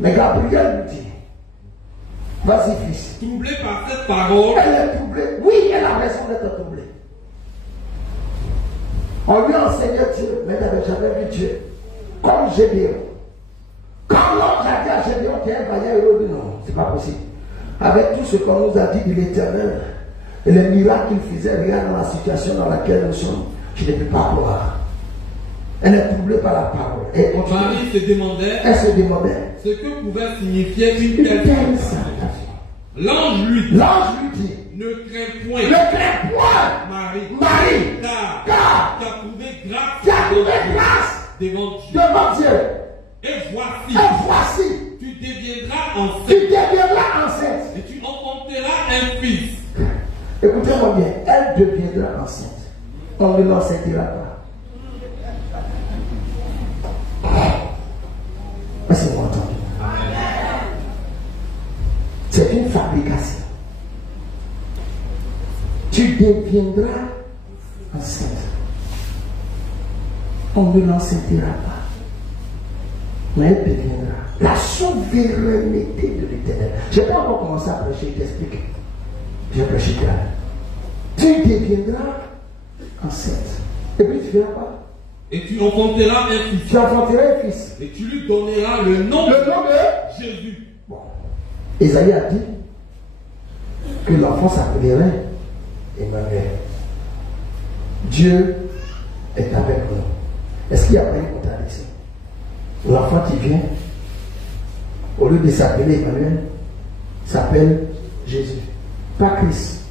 Mais Gabriel lui dit, vas-y fils. Troublé par cette parole. Elle est troublée. Oui, elle a raison d'être troublée. On lui enseignait Dieu, mais elle n'avait jamais vu Dieu. Comme Gédéon. Quand l'ange a dit à Gédéon qu'il est vaillant, il dit non, c'est pas possible. Avec tout ce qu'on nous a dit de l'Éternel, et les miracles qu'il faisait, regarde dans la situation dans laquelle nous sommes, je ne peux pas croire. Elle est troublée par la parole. Et Marie se demandait, ce que pouvait signifier une telle salutation. L'ange lui dit, ne crains point, Marie, car tu as trouvé grâce devant Dieu. Et voici, tu deviendras enceinte. Et tu enfanteras un fils. Écoutez-moi bien, elle deviendra enceinte. On ne l'enceintira pas. Est-ce que vous entendez? C'est une fabrication. Tu deviendras enceinte. On ne l'enceintira pas. Mais elle deviendra. La souveraineté de l'Éternel. Je n'ai pas encore commencé à prêcher, je t'explique. J'ai prêché clair. Tu deviendras enceinte. Et puis tu feras quoi? Et tu enfanteras un fils. Tu enfanteras un fils. Et tu lui donneras le nom de Jésus. Bon. Isaïe a dit que l'enfant s'appellerait Emmanuel. Dieu est avec nous. Est-ce qu'il n'y a pas une contradiction? L'enfant qui vient, au lieu de s'appeler Emmanuel, s'appelle Jésus, pas Christ.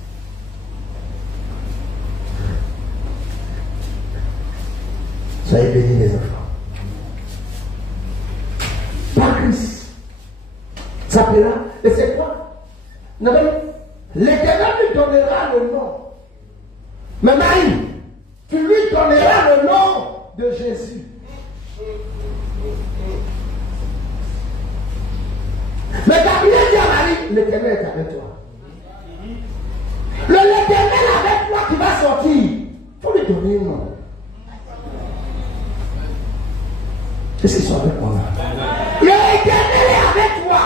Soyez bénis les enfants. Pas Christ. S'appellera. Et c'est quoi? L'Éternel lui donnera le nom. Mais Marie, tu lui donneras le nom de Jésus. Mais Gabriel dit à Marie, l'Éternel est avec toi. L'Éternel avec toi qui va sortir. Il faut lui donner un nom. Qu'est-ce qu'ils sont avec moi là? L'Éternel est avec toi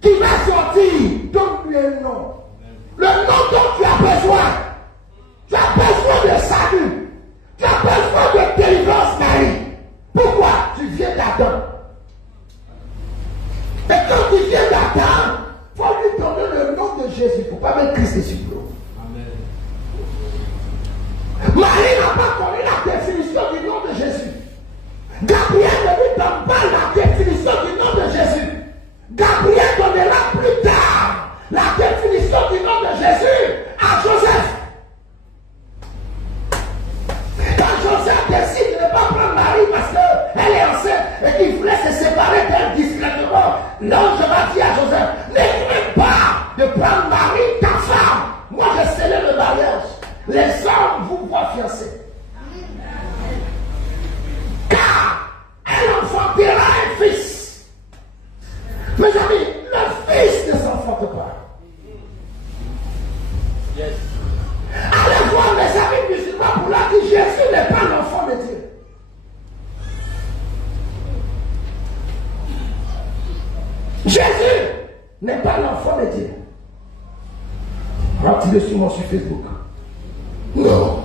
qui va sortir. Donne-lui un nom. Le nom dont tu as besoin. Tu as besoin de salut. Tu as besoin de délivrance, Marie. Pourquoi? Tu viens d'Adam. Et quand tu viens d'Adam, il faut lui donner le nom de Jésus. Il ne faut pas mettre Christ dessus. Marie n'a pas connu la définition du nom de Jésus. Gabriel ne lui donne pas la définition du nom de Jésus. Gabriel donnera plus tard la définition du nom de Jésus à Joseph. Quand Joseph décide de ne pas prendre Marie parce qu'elle est enceinte et qu'il voulait se séparer d'elle discrètement, l'ange va dire à Joseph, ne crains pas de prendre Marie, ta femme. Moi, j'ai scellé le mariage. Les hommes vous voient fiancés. Car elle enfantera un fils. Mes amis, le fils ne s'enfante pas. Yes. Allez voir mes amis musulmans pour leur dire Jésus n'est pas l'enfant de Dieu. Jésus n'est pas l'enfant de Dieu. Retirez sur moi sur Facebook. Non.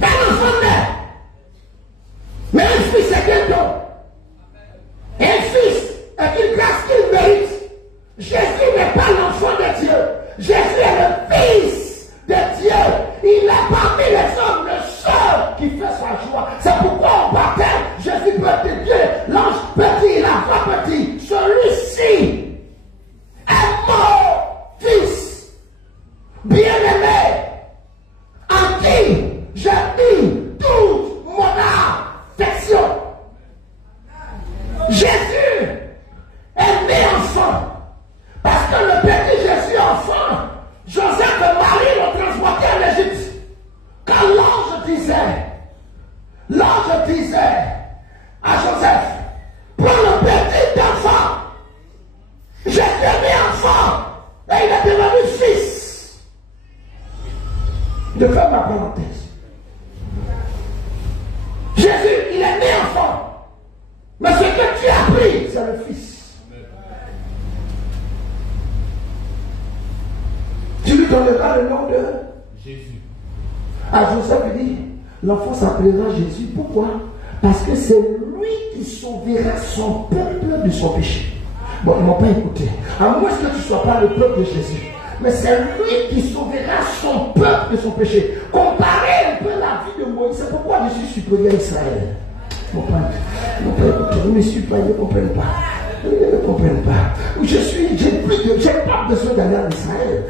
Mais l'enfant naît. Mais un fils est un don. Un fils est une grâce qu'il mérite. Jésus n'est pas l'enfant de Dieu. Jésus est le fils de Dieu. Il est parmi les hommes le seul qui fait sa joie. C'est pourquoi au baptême, Jésus peut être Dieu. L'ange petit, la voix petit. Celui-ci est mon fils bien-aimé, en qui j'ai mis toute mon affection. Jésus est né enfant. Parce que le petit Jésus enfant, Joseph et Marie l'ont transporté en Égypte. Quand l'ange disait à Joseph, prends le petit enfant. Jésus est né enfant. Et il est devenu fils. Je ferme ma parenthèse. Jésus, il est né enfant. Mais ce que tu as Tu donneras le nom de Jésus. À Joseph, il dit, l'enfant s'appellera Jésus. Pourquoi? Parce que c'est lui qui sauvera son peuple de son péché. Bon, ils ne m'ont pas écouté. À moins que tu ne sois pas le peuple de Jésus. Mais c'est lui qui sauvera son peuple de son péché. Comparez un peu la vie de Moïse. C'est pourquoi je suis supérieur à Israël. Ils n'ont pas écouté. Ils ne me suivent pas, ils ne comprennent pas. Ils ne comprennent pas. J'ai pas besoin d'aller en Israël.